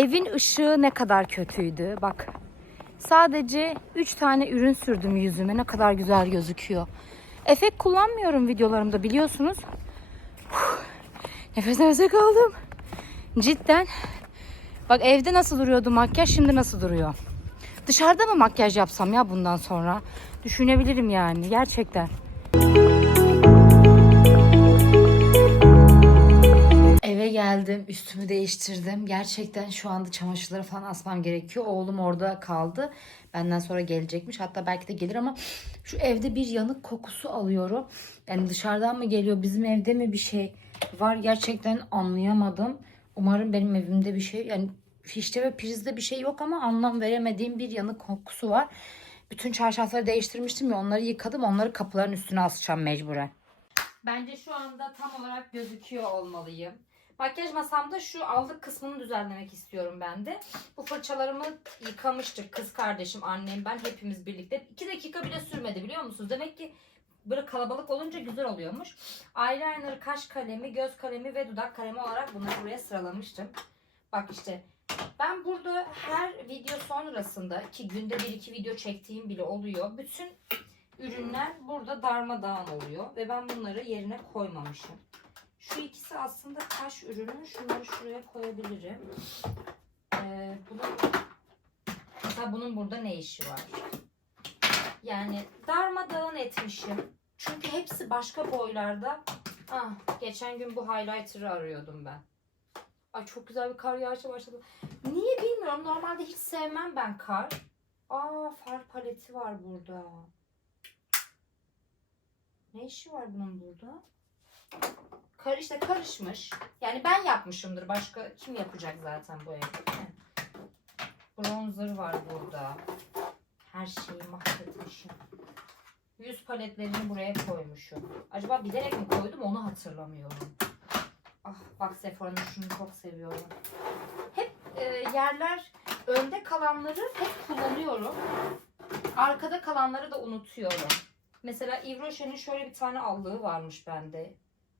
Evin ışığı ne kadar kötüydü. Bak. Sadece 3 tane ürün sürdüm yüzüme. Ne kadar güzel gözüküyor. Efekt kullanmıyorum videolarımda biliyorsunuz. Nefes nefese kaldım. Cidden. Bak evde nasıl duruyordu makyaj şimdi nasıl duruyor. Dışarıda mı makyaj yapsam ya bundan sonra? Düşünebilirim yani gerçekten. Geldim, üstümü değiştirdim. Gerçekten şu anda çamaşırları falan asmam gerekiyor. Oğlum orada kaldı. Benden sonra gelecekmiş. Hatta belki de gelir ama şu evde bir yanık kokusu alıyorum. Yani dışarıdan mı geliyor, bizim evde mi bir şey var? Gerçekten anlayamadım. Umarım benim evimde bir şey yani fişte ve prizde bir şey yok ama anlam veremediğim bir yanık kokusu var. Bütün çarşafları değiştirmiştim ya onları yıkadım. Onları kapıların üstüne asacağım mecburen. Bence şu anda tam olarak gözüküyor olmalıyım. Makyaj masamda şu aldık kısmını düzenlemek istiyorum ben de. Bu fırçalarımı yıkamıştık kız kardeşim, annem, ben hepimiz birlikte. 2 dakika bile sürmedi biliyor musunuz? Demek ki böyle kalabalık olunca güzel oluyormuş. Eyeliner, kaş kalemi, göz kalemi ve dudak kalemi olarak bunları buraya sıralamıştım. Bak işte ben burada her video sonrasında ki günde bir iki video çektiğim bile oluyor. Bütün ürünler burada darmadağın oluyor ve ben bunları yerine koymamışım. Şu ikisi aslında kaş ürünü. Şunları şuraya koyabilirim. Ee, bunun, mesela bunun burada ne işi var? Yani darmadağın etmişim. Çünkü hepsi başka boylarda. Ah, geçen gün bu highlighter'ı arıyordum ben. Ay çok güzel bir kar yağışı başladı. Niye bilmiyorum. Normalde hiç sevmem ben kar. Aa far paleti var burada. Ne işi var bunun burada? Kar işte karışmış. Yani ben yapmışımdır. Başka kim yapacak zaten bu evde? Bronzer var burada. Her şeyi mahvetmişim. Yüz paletlerini buraya koymuşum. Acaba bilerek mi koydum onu hatırlamıyorum. Ah bak Sephora'nın şunu çok seviyorum. Hep e, yerler önde kalanları hep kullanıyorum. Arkada kalanları da unutuyorum. Mesela Yves Rocher'in şöyle bir tane allığı varmış bende.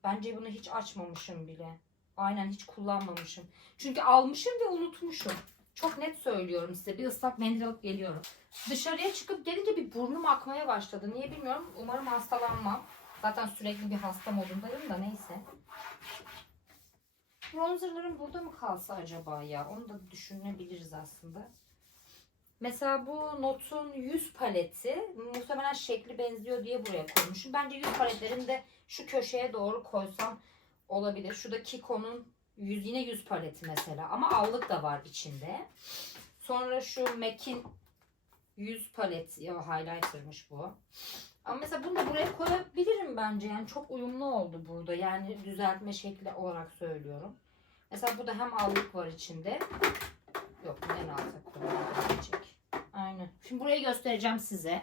Bence bunu hiç açmamışım bile. Aynen hiç kullanmamışım. Çünkü almışım ve unutmuşum. Çok net söylüyorum size. Bir ıslak mendil alıp geliyorum. Dışarıya çıkıp gelince bir burnum akmaya başladı. Niye bilmiyorum. Umarım hastalanmam. Zaten sürekli bir hasta modundayım da neyse. Bronzerlarım burada mı kalsa acaba ya? Onu da düşünebiliriz aslında. Mesela bu Not'un yüz paleti muhtemelen şekli benziyor diye buraya koymuşum. Bence yüz paletlerini de şu köşeye doğru koysam olabilir. Şurada Kiko'nun yüz, yine yüz paleti mesela ama allık da var içinde. Sonra şu MAC'in yüz paleti ya highlighter'mış bu. Ama mesela bunu da buraya koyabilirim bence. Yani çok uyumlu oldu burada. Yani düzeltme şekli olarak söylüyorum. Mesela burada hem allık var içinde. Yok en alta koyabilecek. Aynen. Şimdi burayı göstereceğim size.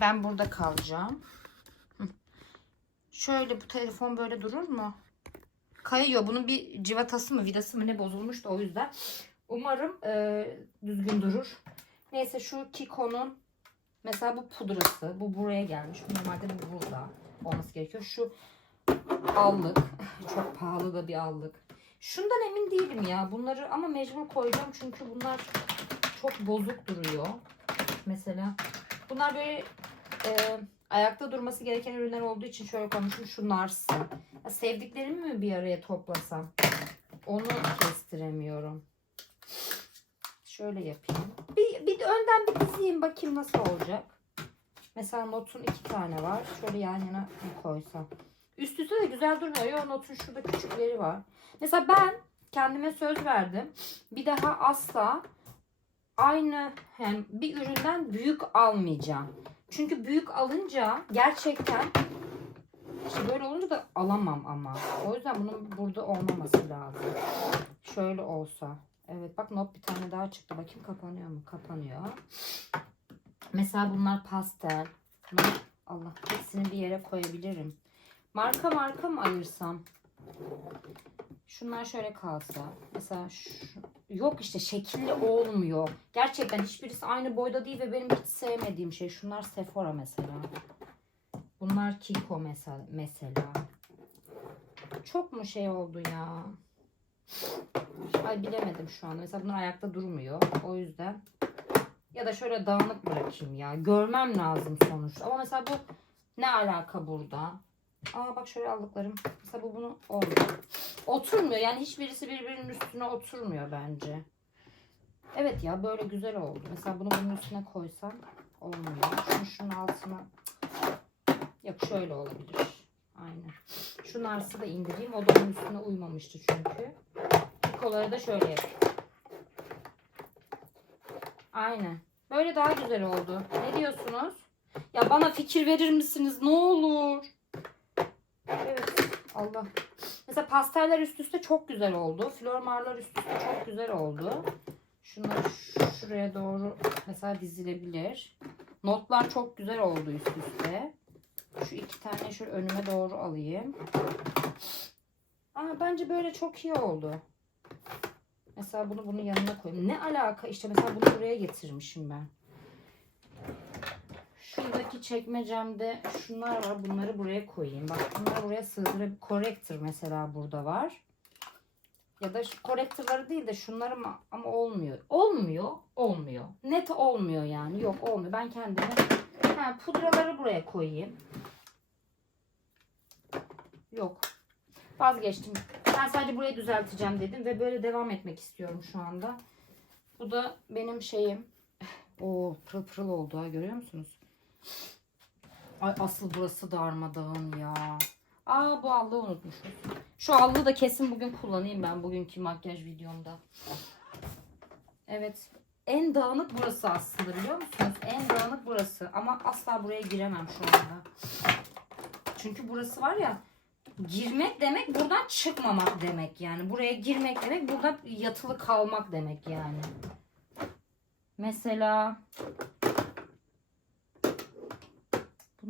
Ben burada kalacağım. Şöyle bu telefon böyle durur mu? Kayıyor. Bunun bir civatası mı vidası mı ne bozulmuş da o yüzden. Umarım e, düzgün durur. Neyse şu Kiko'nun mesela bu pudrası. Bu buraya gelmiş. Normalde bu burada olması gerekiyor. Şu allık. Çok pahalı da bir allık. Şundan emin değilim ya. Bunları ama mecbur koyacağım çünkü bunlar çok bozuk duruyor. Mesela bunlar böyle e, ayakta durması gereken ürünler olduğu için şöyle koymuşum. Şu narsı. Ya sevdiklerimi mi bir araya toplasam? Onu kestiremiyorum. Şöyle yapayım. Bir, bir de önden bir dizeyim bakayım nasıl olacak. Mesela notun iki tane var. Şöyle yan yana koysam. Üst üste de güzel durmuyor. Yo notun şurada küçükleri var. Mesela ben kendime söz verdim. Bir daha asla aynı hem bir üründen büyük almayacağım. Çünkü büyük alınca gerçekten işte böyle olunca da alamam ama. O yüzden bunun burada olmaması lazım. Şöyle olsa. Evet bak not bir tane daha çıktı. Bakayım kapanıyor mu? Kapanıyor. Mesela bunlar pastel. Allah hepsini bir yere koyabilirim. Marka marka mı ayırsam? Şunlar şöyle kalsa. Mesela şu, yok işte şekilli olmuyor. Gerçekten hiçbirisi aynı boyda değil ve benim hiç sevmediğim şey. Şunlar Sephora mesela. Bunlar Kiko mesela. mesela. Çok mu şey oldu ya? Ay bilemedim şu anda. Mesela bunlar ayakta durmuyor. O yüzden. Ya da şöyle dağınık bırakayım ya. Görmem lazım sonuçta. Ama mesela bu ne alaka burada? Aa bak şöyle aldıklarım. Mesela bu bunu olmuyor. Oturmuyor. Yani hiçbirisi birbirinin üstüne oturmuyor bence. Evet ya böyle güzel oldu. Mesela bunu bunun üstüne koysam olmuyor. Şunu şunun altına. Yok şöyle olabilir. Aynen. Şu narsı da indireyim. O da onun üstüne uymamıştı çünkü. Pikoları da şöyle yapayım. Aynen. Böyle daha güzel oldu. Ne diyorsunuz? Ya bana fikir verir misiniz? Ne olur. Evet. Allah. Mesela pasteller üst üste çok güzel oldu. Flormarlar üst üste çok güzel oldu. Şunları şuraya doğru mesela dizilebilir. Notlar çok güzel oldu üst üste. Şu iki tane şöyle önüme doğru alayım. Aa, bence böyle çok iyi oldu. Mesela bunu bunun yanına koyayım. Ne alaka? İşte mesela bunu buraya getirmişim ben. Şuradaki çekmecemde şunlar var. Bunları buraya koyayım. Bak bunları buraya sığdırıp corrector mesela burada var. Ya da şu corrector'ları değil de şunları mı? Ama olmuyor. Olmuyor. Olmuyor. Net olmuyor yani. Yok olmuyor. Ben kendime ha, pudraları buraya koyayım. Yok. Vazgeçtim. Ben sadece burayı düzelteceğim dedim ve böyle devam etmek istiyorum şu anda. Bu da benim şeyim. O pırıl pırıl oldu ha görüyor musunuz? Ay asıl burası darmadağın ya. Aa bu allığı unutmuşum. Şu allığı da kesin bugün kullanayım ben bugünkü makyaj videomda. Evet. En dağınık burası aslında biliyor musunuz? En dağınık burası. Ama asla buraya giremem şu anda. Çünkü burası var ya girmek demek buradan çıkmamak demek yani. Buraya girmek demek burada yatılı kalmak demek yani. Mesela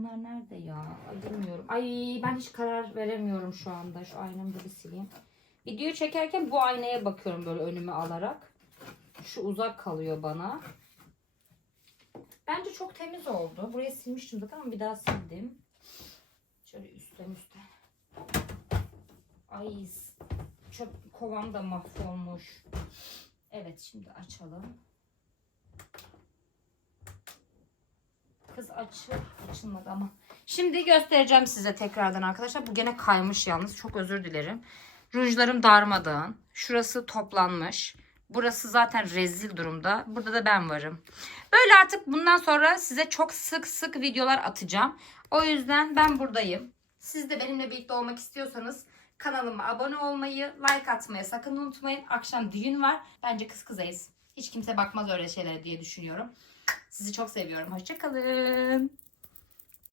Bunlar nerede ya? Bilmiyorum. Ay ben hiç karar veremiyorum şu anda. Şu aynamı da bir sileyim. Videoyu çekerken bu aynaya bakıyorum böyle önüme alarak. Şu uzak kalıyor bana. Bence çok temiz oldu. Burayı silmiştim zaten ama bir daha sildim. Şöyle üstten üstten. Ay çöp kovam da mahvolmuş. Evet şimdi açalım. Kız açı açılmadı ama. Şimdi göstereceğim size tekrardan arkadaşlar. Bu gene kaymış yalnız. Çok özür dilerim. Rujlarım darmadağın. Şurası toplanmış. Burası zaten rezil durumda. Burada da ben varım. Böyle artık bundan sonra size çok sık sık videolar atacağım. O yüzden ben buradayım. Siz de benimle birlikte olmak istiyorsanız kanalıma abone olmayı, like atmayı sakın unutmayın. Akşam düğün var. Bence kız kızayız. Hiç kimse bakmaz öyle şeylere diye düşünüyorum. Sizi çok seviyorum. Hoşçakalın.